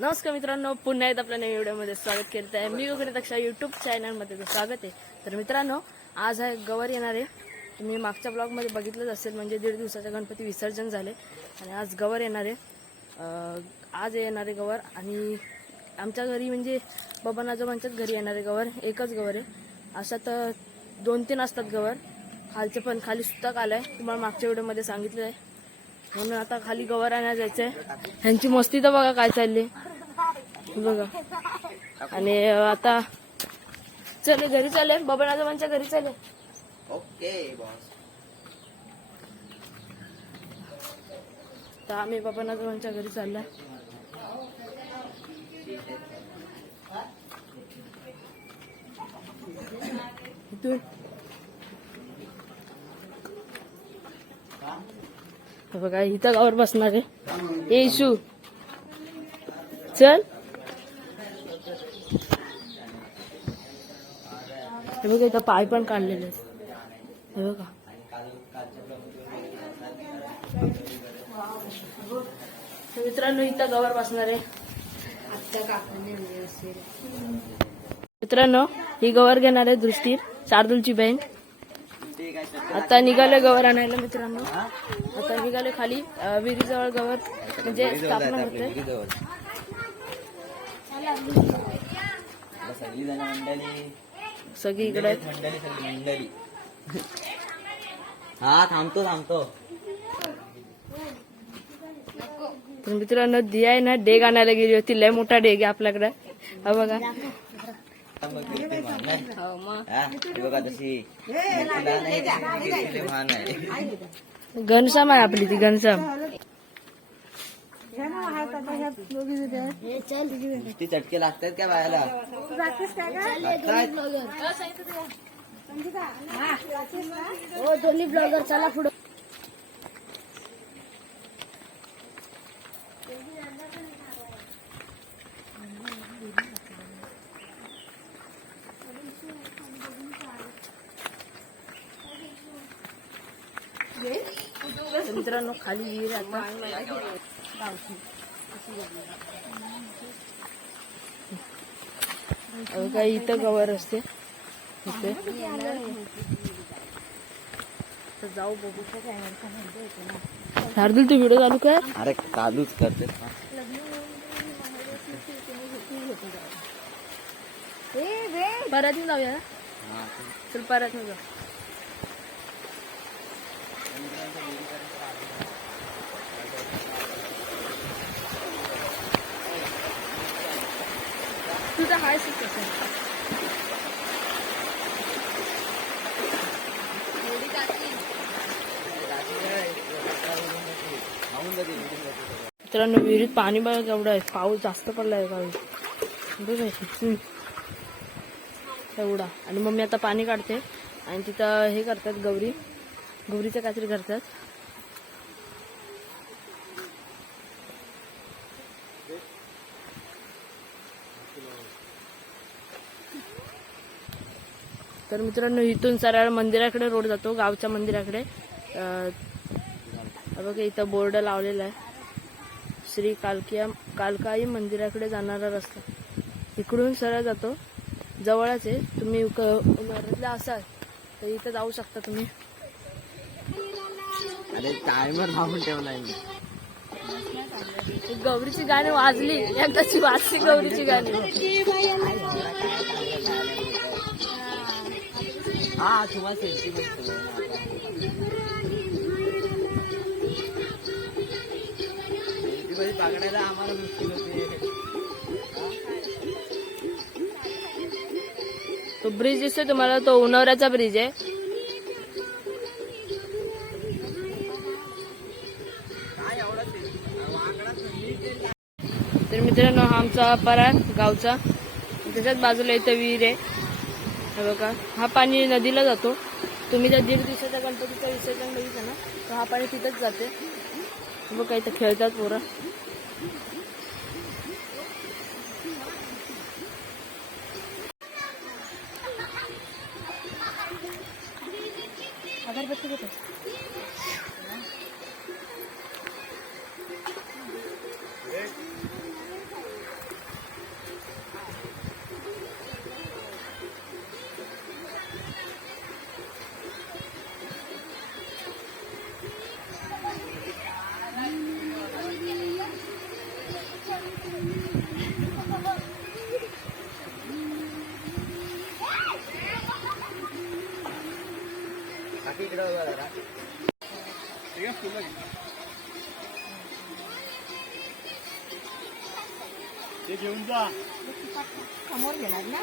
नमस्कार मित्रांनो, पुन्हा एकदा आपल्या नवीन व्हिडिओमध्ये स्वागत करत आहे. मी गगन दक्षा यूट्यूब चॅनलमध्ये स्वागत आहे. तर मित्रांनो, आज आहे गवर येणार आहे. तुम्ही मागच्या ब्लॉगमध्ये बघितलंच असेल, म्हणजे 1.5 दिवसाचा गणपती विसर्जन झाले आणि आज गवर येणार आहे. आज येणार आहे गवर. आणि आमच्या घरी म्हणजे बबन आजोबांच्याच घरी येणार आहे गवर. एकच गवर आहे. अशा तर 2-3 असतात गवर. खालचे पण खाली सुद्धा आलाय, तुम्हाला मागच्या व्हिडिओमध्ये सांगितलं आहे. म्हणून आता खाली गवर आणायला जायचंय. ह्यांची मस्ती तर बघा काय चालली बघा. आणि आता चले घरी चालले, बबन आजोबांच्या घरी चालले. Okay boss. तर आम्ही बबन आजोबांच्या घरी चाललोय. इथून बघा इथं गावर बसणार आहे. ए इशू चल. हे बघा इथं पाय पण काढलेले आहेत. हे बघा मित्रांनो, इथं गवर बसणार आहे. मित्रांनो, ही गवर घेणार आहे दृष्टी, शार्दूलची बहीण. आता निघाले गवर आणायला मित्रांनो. आता निघाले खाली विहिरीजवळ गवर म्हणजे स्थापना होते. सगळी इकडे मंडळी. हा थांबतो. तर मित्रांनो, दिया आहे ना, डेग आणायला गेली होती. लय मोठा डेग आहे आपल्याकडे. हा बघा. घनश्याम आहे आपली ती. घनश्याम ती चटके लागतात का बायाला? दोन्ही ब्लॉगर चला पुढे. मित्रांनो, खाली विहीर आता काही इथं गवर असते. इथे जाऊ बघू. शार्दूल, तू व्हिडिओ चालू कर. अरे चालूच करते. परत जाऊया. चल परत जाऊ. तुझा हाय कसं मित्रांनो, विहिरीत पाणी बघा केवढं आहे. पाऊस जास्त पडलाय गावी एवढा. आणि मम्मी आता पाणी काढते आणि तिथं हे करतात, गौरीचं काहीतरी करतात. तर मित्रांनो, इथून सरळ मंदिराकडे रोड जातो, गावच्या मंदिराकडे. बघा इथं बोर्ड लावलेला आहे, श्री कालकाई मंदिराकडे जाणारा रस्ता. इकडून सरळ जातो, जवळच आहे. तुम्ही घरातले असाल तर इथं जाऊ शकता तुम्ही. अरे टायमर लावून ठेवलाय मी. गौरीची गाणी वाजली, एकदाची वाजली गौरीची गाणी. हा तुम्हाला सेफ्टी पकडायला आम्हाला मुश्किल होते. तो ब्रिज दिसतोय तुम्हाला, तो उन्हावऱ्याचा ब्रिज आहे. तर मित्रांनो, हा आमचा परार गावचा. त्याच्याच बाजूला इथं विहीर आहे. हे बघा, हा पाणी नदीला जातो. तुम्ही जर 1.5 दिवसाच्या गणपतीचं विसर्जन बघितलं ना, तर हा पाणी तिथंच जाते. बघा इथं खेळतात पोरं. अगरबत्ती कुठे? काकी इकडे बघा जरा. ते घेऊन जा. समोर घेणार ना.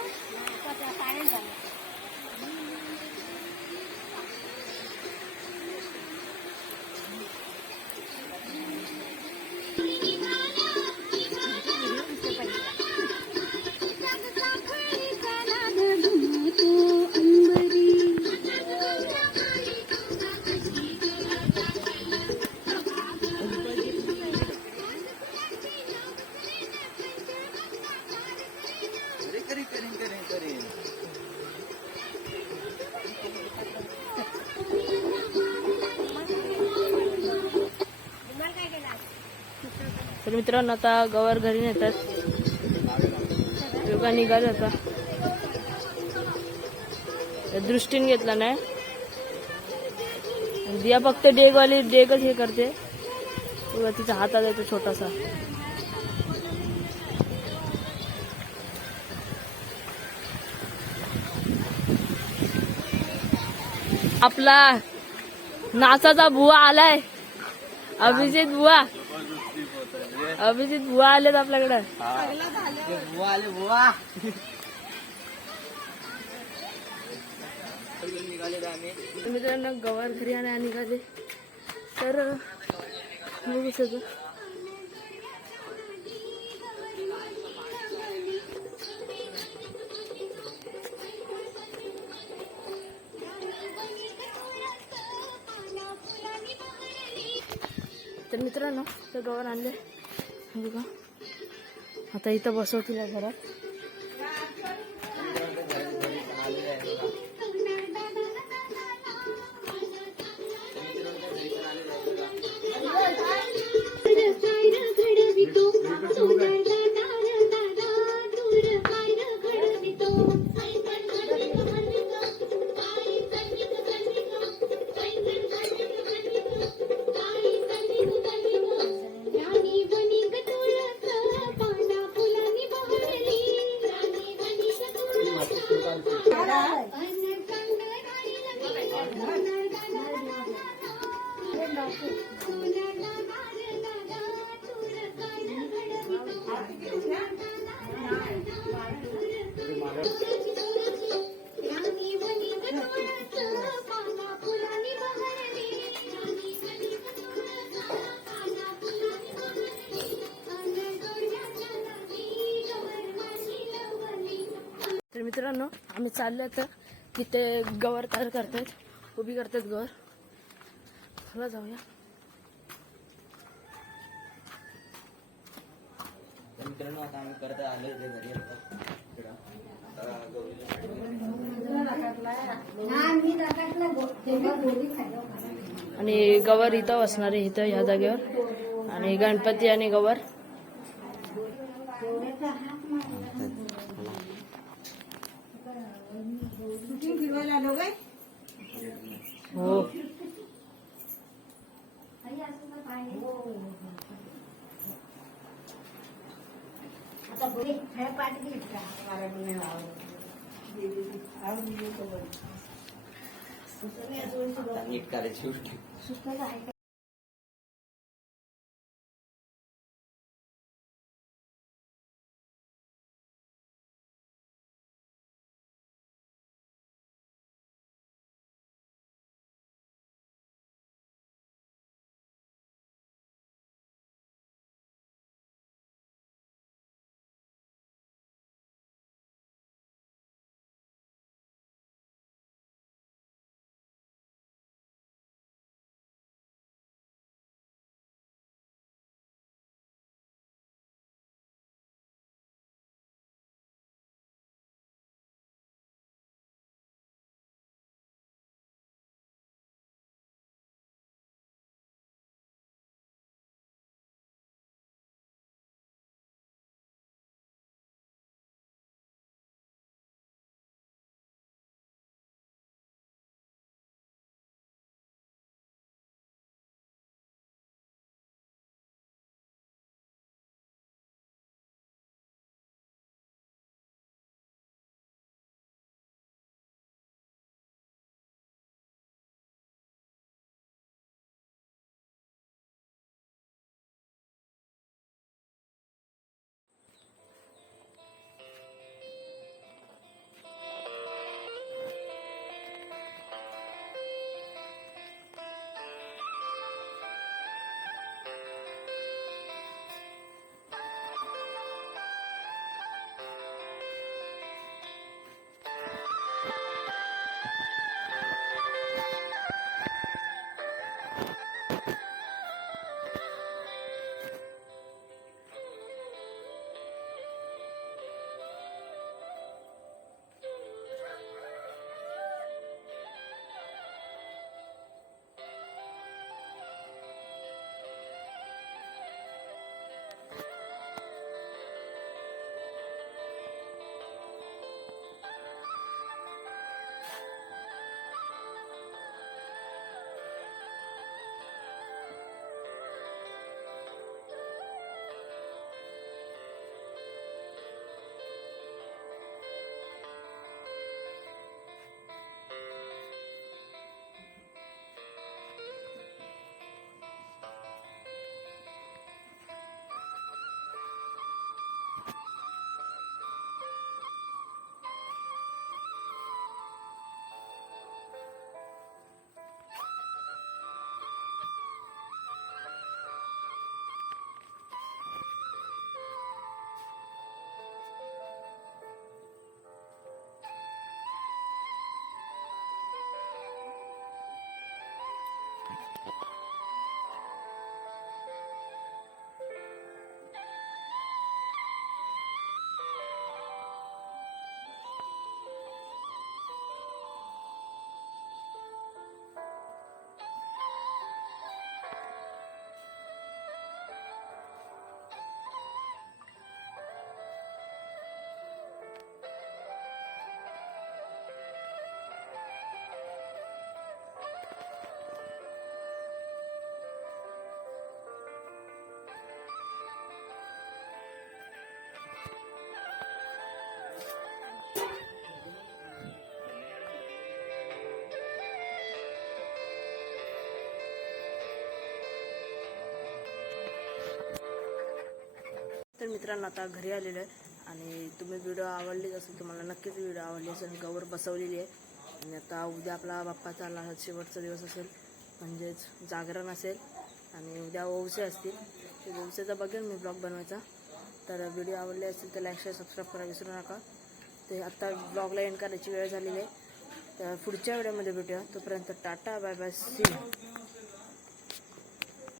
करीन. तर मित्रांनो आता गवर घरी नेतात. योगा निघाले आता. दृष्टीने घेतला नाही. दिया फक्त डेगच हे करते. बघा तिचा हातात येतो छोटासा. आपला नाचाचा बुवा आलाय. अभिजित बुवा आलेत आपल्याकडे. बुवा आले बुवा. निघाले आम्ही. मित्रांनो गवार घरी आणायला निघाले. तर बघू सगळं. तर मित्रांनो तर गवार आणले बघा. आता इथं बसवतील घरात. तर मित्रांनो आम्ही चालले तर तिथे गवर तयार करतायत. उभी करतात गवर. चला जाऊया. मित्रांनो आता आम्ही परत आलो इथे घरी. आणि गवर इथं बसणार आहे इथं ह्या जागेवर. आणि गणपती आणि गवर. हो नीट करायची. तर मित्रांनो आता घरी आलेलो आहे आणि तुम्ही व्हिडिओ आवडलीच असेल, तुम्हाला नक्कीच व्हिडिओ आवडली असेल. गौर बसवलेली आहे आणि आता उद्या आपला बाप्पाचा शेवटचा दिवस असेल, म्हणजेच जागरण असेल आणि उद्या ओवसे असतील. ते ओवसेचा बघेल मी ब्लॉग बनवायचा. तर व्हिडिओ आवडले असेल तर लाईक शेअर सबस्क्राईब करा विसरू नका. ते आत्ता ब्लॉगला एंड करायची वेळ झालेली आहे. तर पुढच्या व्हिडिओमध्ये भेटूया. तोपर्यंत टाटा बाय बाय सी.